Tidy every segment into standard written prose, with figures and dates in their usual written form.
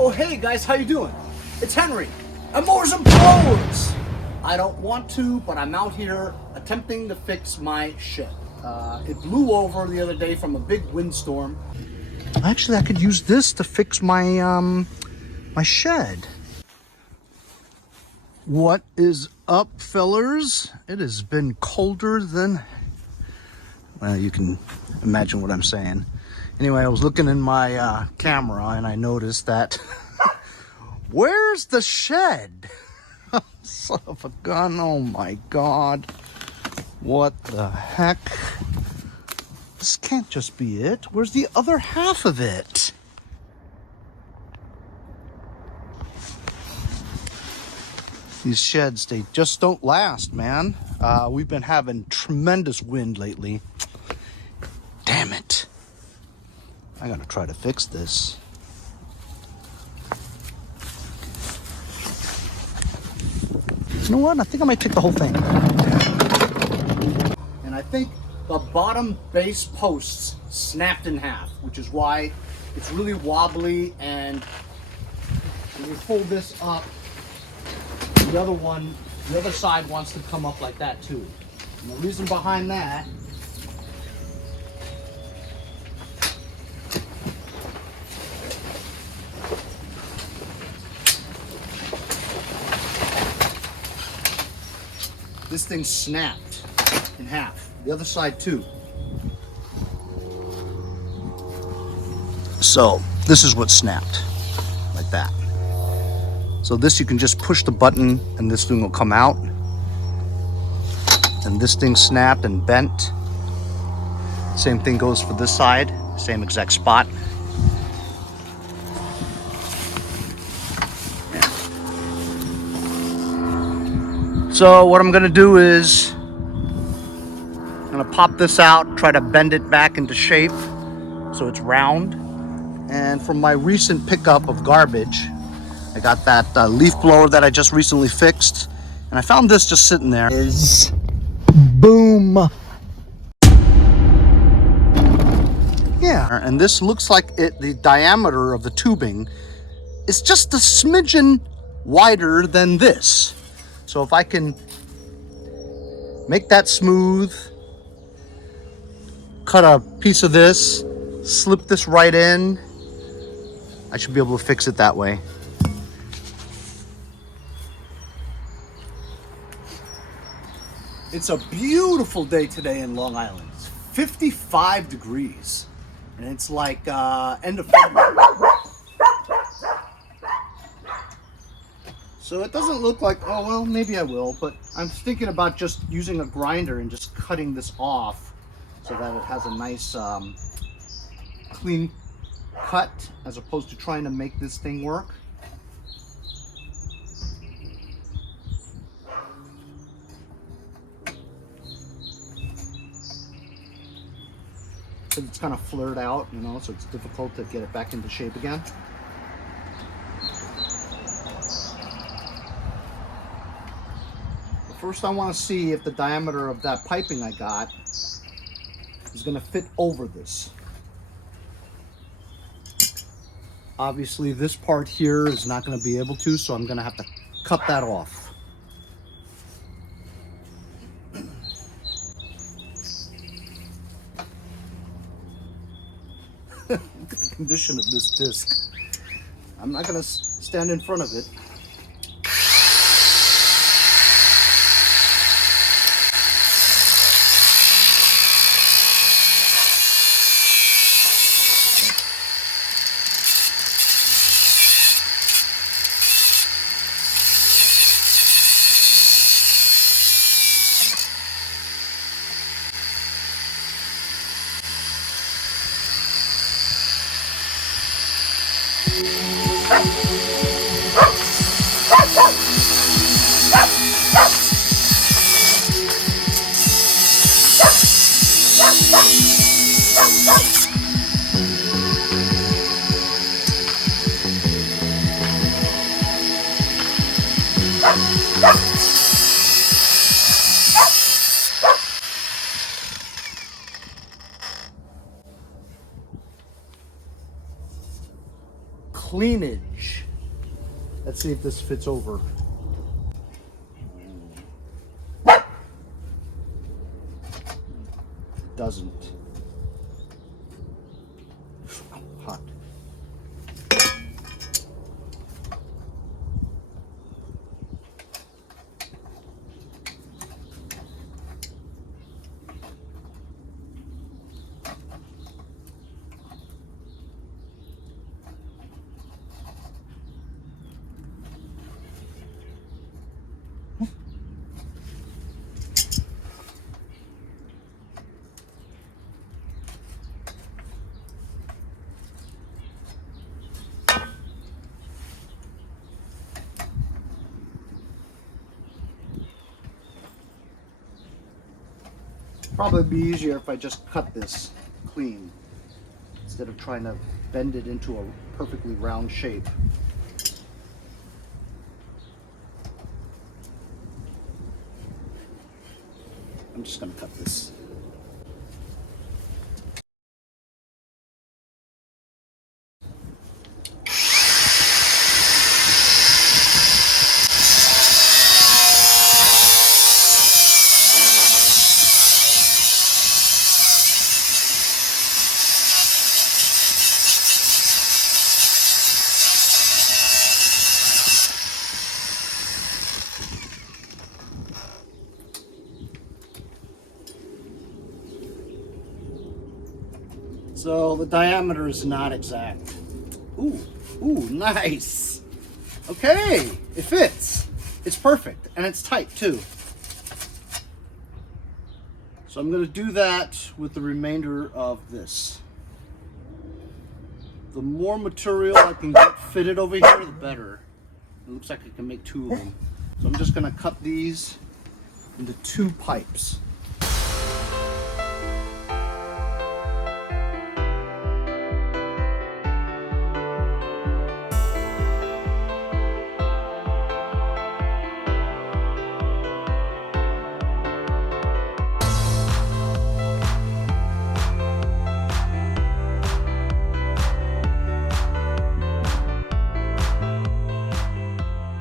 Oh hey guys, how you doing? It's Henry. I'm Mowers and Pros. I don't want to, but I'm out here attempting to fix my shed. It blew over the other day from a big windstorm. Actually, I could use this to fix my my shed. What is up, fellers? It has been colder than, well, you can imagine what I'm saying. Anyway, I was looking in my camera and I noticed that where's the shed? Son of a gun, oh my God. What the heck? This can't just be it. Where's the other half of it? These sheds, they just don't last, man. We've been having tremendous wind lately. Damn it. I gotta try to fix this. You know what? I think I might take the whole thing. And I think the bottom base posts snapped in half, which is why it's really wobbly, and when you pull this up, the other side wants to come up like that too. And the reason behind that this thing snapped in half. The other side too. So this is what snapped, like that. So this, you can just push the button and this thing will come out. And this thing snapped and bent. Same thing goes for this side, same exact spot. So what I'm gonna do is I'm gonna pop this out, try to bend it back into shape so it's round. And from my recent pickup of garbage, I got that leaf blower that I just recently fixed, and I found this just sitting there. Is boom. Yeah, and this looks like the diameter of the tubing is just a smidgen wider than this. So if I can make that smooth, cut a piece of this, slip this right in, I should be able to fix it that way. It's a beautiful day today in Long Island. It's 55 degrees, and it's like end of February. So it doesn't look like, oh well, maybe I will, but I'm thinking about just using a grinder and just cutting this off so that it has a nice clean cut, as opposed to trying to make this thing work. It's kind of flared out, you know, so it's difficult to get it back into shape again. But first I want to see if the diameter of that piping I got is going to fit over this. Obviously this part here is not going to be able to, so I'm going to have to cut that off. Look at the condition of this disc. I'm not going to stand in front of it. Cleanage. Let's see if this fits over. Doesn't. Oh, hot. Probably be easier if I just cut this clean instead of trying to bend it into a perfectly round shape. I'm just going to cut this. So the diameter is not exact. Ooh, nice. Okay, it fits. It's perfect, and it's tight too. So I'm going to do that with the remainder of this. The more material I can get fitted over here, the better. It looks like I can make 2 of them. So I'm just going to cut these into 2 pipes.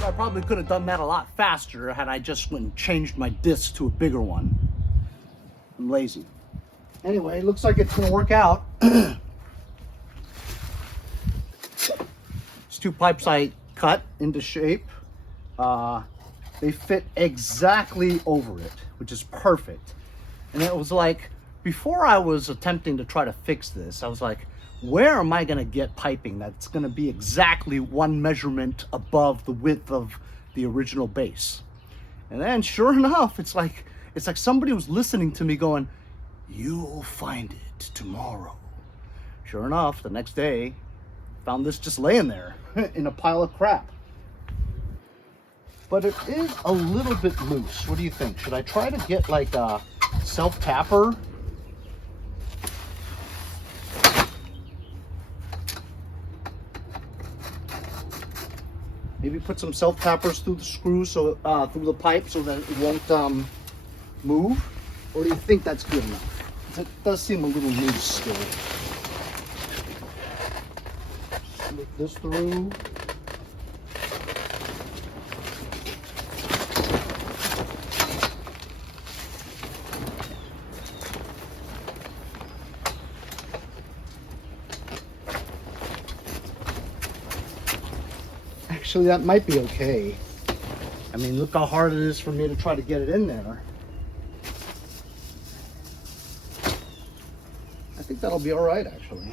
I probably could have done that a lot faster had I just went and changed my disc to a bigger one. I'm lazy. Anyway, looks like it's gonna work out. These 2 pipes I cut into shape. They fit exactly over it, which is perfect. And it was like, before I was attempting to try to fix this, I was like, where am I gonna get piping that's gonna be exactly 1 measurement above the width of the original base? And then sure enough, it's like somebody was listening to me going, you'll find it tomorrow. Sure enough, the next day, found this just laying there in a pile of crap. But it is a little bit loose. What do you think? Should I try to get like a self-tapper? Maybe put some self-tappers through the screws, so through the pipe, so that it won't move. Or do you think that's good enough? It does seem a little loose still. Slip this through. Actually, that might be okay. I mean, look how hard it is for me to try to get it in there. I think that'll be all right, actually.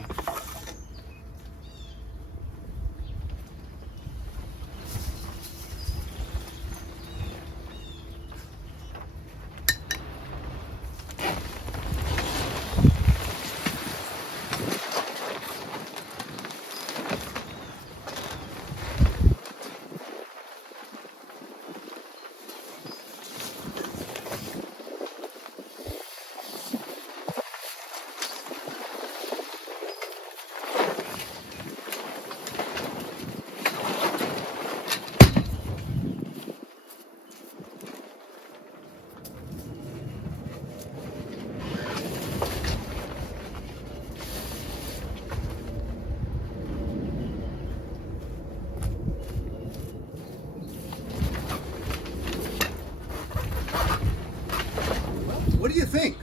What do you think?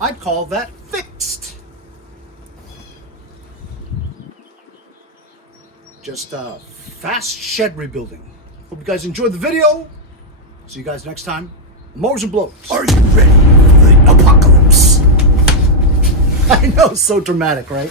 I'd call that fixed. Just fast shed rebuilding. Hope you guys enjoyed the video. See you guys next time. Mowers and blowers. Are you ready for the apocalypse? I know, so dramatic, right?